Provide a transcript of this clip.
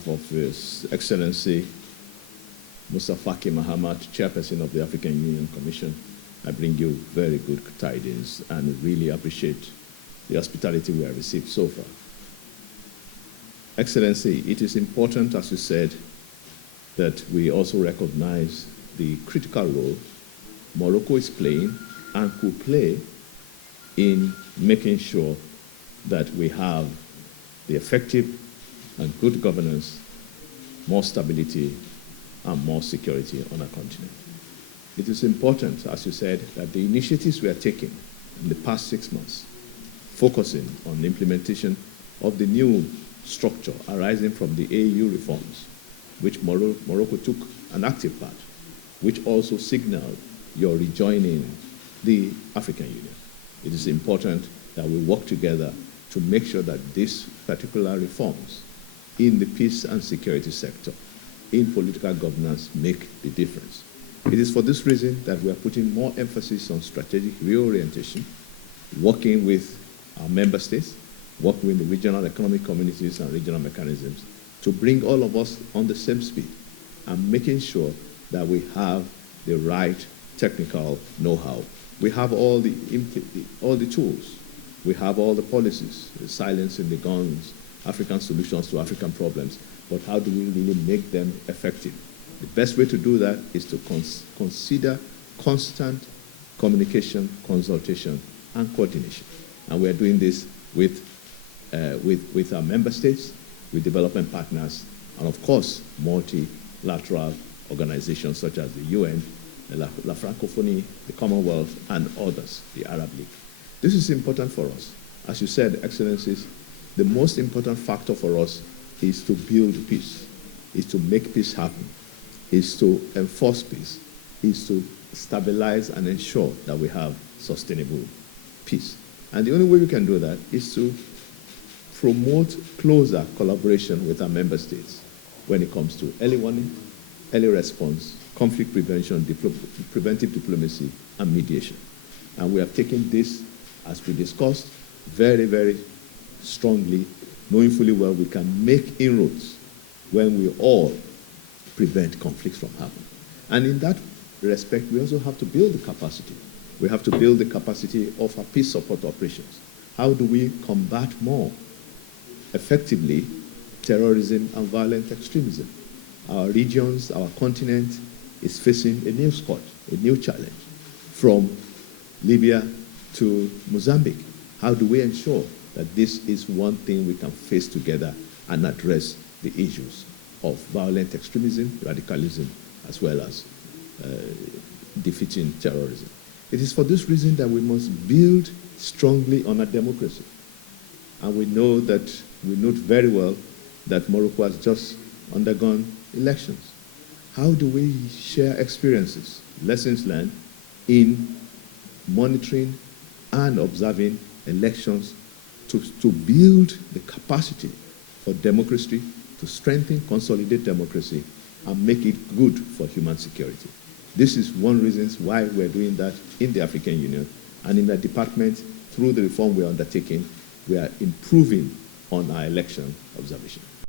behalf of His Excellency Mustafa Mahamat, Chairperson of the African Union Commission, I bring you very good tidings and really appreciate the hospitality we have received so far. Excellency, it is important, as you said, that we also recognize the critical role Morocco is playing and could play in making sure that we have the effective and good governance, more stability, and more security on our continent. It is important, as you said, that the initiatives we are taking in the past 6 months, focusing on the implementation of the new structure arising from the AU reforms, which Morocco took an active part, which also signaled your rejoining the African Union. It is important that we work together to make sure that these particular reforms in the peace and security sector, in political governance, make the difference. It is for this reason that we are putting more emphasis on strategic reorientation, working with our member states, working with the regional economic communities and regional mechanisms to bring all of us on the same speed and making sure that we have the right technical know-how. We have all the tools. We have all the policies, the silencing the guns, African solutions to African problems, but how do we really make them effective? The best way to do that is to consider constant communication, consultation, and coordination. And we are doing this with our member states, with development partners, and of course, multilateral organizations such as the UN, La Francophonie, the Commonwealth, and others, the Arab League. This is important for us. As you said, Excellencies, the most important factor for us is to build peace, is to make peace happen, is to enforce peace, is to stabilize and ensure that we have sustainable peace. And the only way we can do that is to promote closer collaboration with our member states when it comes to early warning, early response, conflict prevention, preventive diplomacy, and mediation. And we have taken this, as we discussed, very, very strongly, knowing fully well we can make inroads when we all prevent conflicts from happening. And in that respect, we also have to build the capacity. We have to build the capacity of our peace support operations. How do we combat more effectively terrorism and violent extremism? Our regions, our continent is facing a new scourge, a new challenge, from Libya to Mozambique. How do we ensure that this is one thing we can face together and address the issues of violent extremism, radicalism, as well as defeating terrorism? It is for this reason that we must build strongly on our democracy. And we note very well that Morocco has just undergone elections. How do we share experiences, lessons learned in monitoring and observing elections to build the capacity for democracy, to strengthen, consolidate democracy, and make it good for human security? This is one reason why we're doing that in the African Union, and in the department, through the reform we're undertaking, we are improving on our election observation.